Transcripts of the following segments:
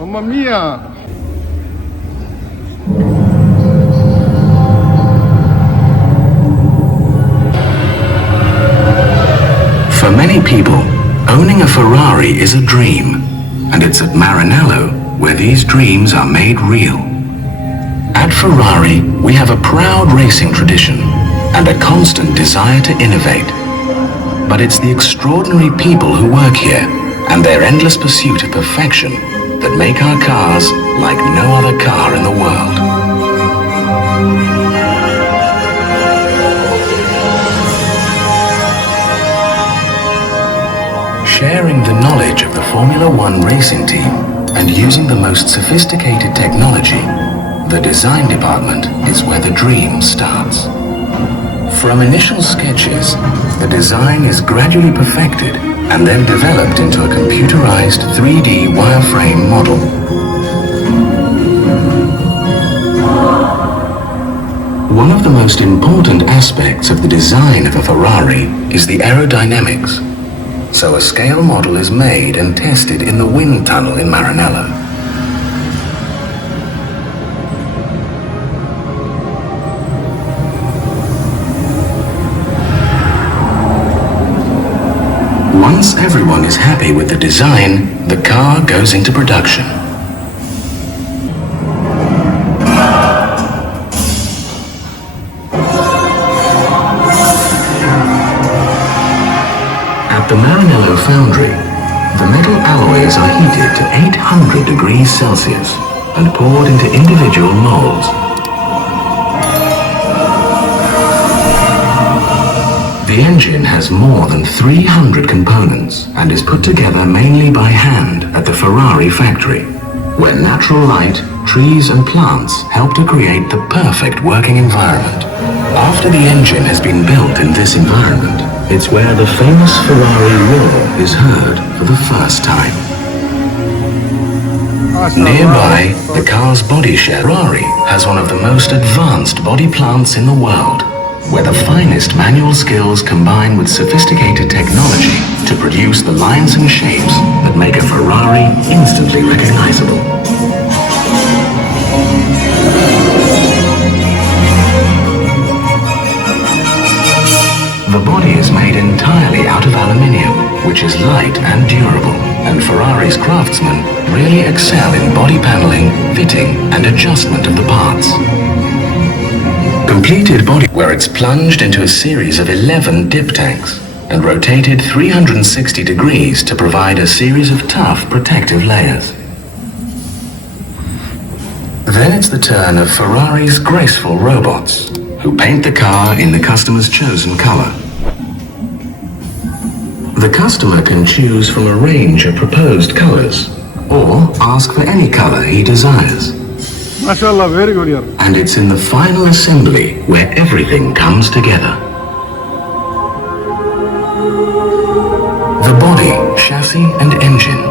Mamma mia! For many people, owning a Ferrari is a dream, and it's at Maranello where these dreams are made real. At Ferrari, we have a proud racing tradition and a constant desire to innovate. But it's the extraordinary people who work here and their endless pursuit of perfection that make our cars like no other car in the world. Sharing the knowledge of the Formula One racing team and using the most sophisticated technology, the design department is where the dream starts. From initial sketches, the design is gradually perfected and then developed into a computerized 3D wireframe model. One of the most important aspects of the design of a Ferrari is the aerodynamics. So a scale model is made and tested in the wind tunnel in Maranello. Once everyone is happy with the design, the car goes into production. At the Maranello foundry, the metal alloys are heated to 800 degrees Celsius and poured into individual molds. The engine has more than 300 components and is put together mainly by hand at the Ferrari factory, where natural light, trees and plants help to create the perfect working environment. After the engine has been built in this environment, it's where the famous Ferrari World is heard for the first time. Nearby, the car's body shed, Ferrari has one of the most advanced body plants in the world, where the finest manual skills combine with sophisticated technology to produce the lines and shapes that make a Ferrari instantly recognizable. The body is made entirely out of aluminium, which is light and durable, and Ferrari's craftsmen really excel in body paneling, fitting, and adjustment of the parts. Completed body, where it's plunged into a series of 11 dip tanks and rotated 360 degrees to provide a series of tough protective layers. Then it's the turn of Ferrari's graceful robots, who paint the car in the customer's chosen color. The customer can choose from a range of proposed colors, or ask for any color he desires. MashaAllah, very good here. And it's in the final assembly where everything comes together. The body, chassis and engine,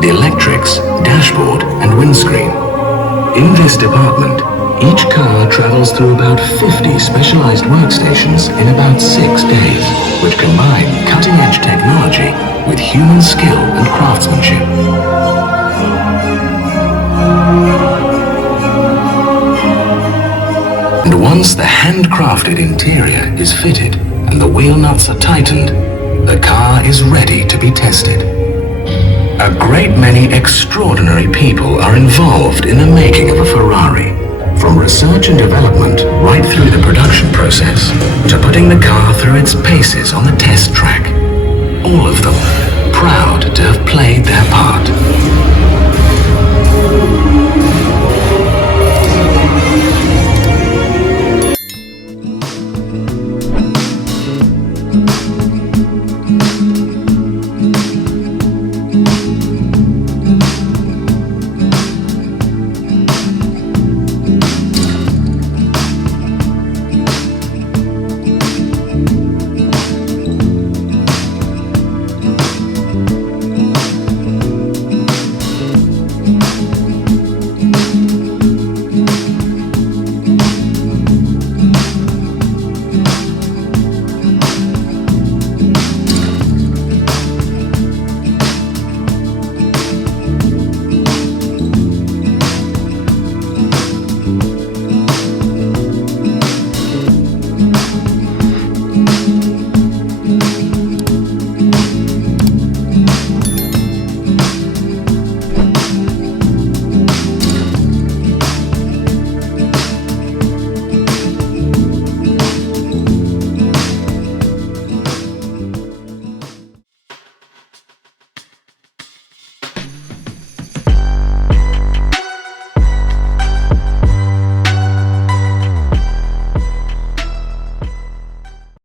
the electrics, dashboard and windscreen. In this department, each car travels through about 50 specialized workstations in about 6 days, which combine cutting-edge technology with human skill and craftsmanship. And once the handcrafted interior is fitted and the wheel nuts are tightened, the car is ready to be tested. A great many extraordinary people are involved in the making of a Ferrari, from research and development right through the production process to putting the car through its paces on the test track. All of them proud to have played their part.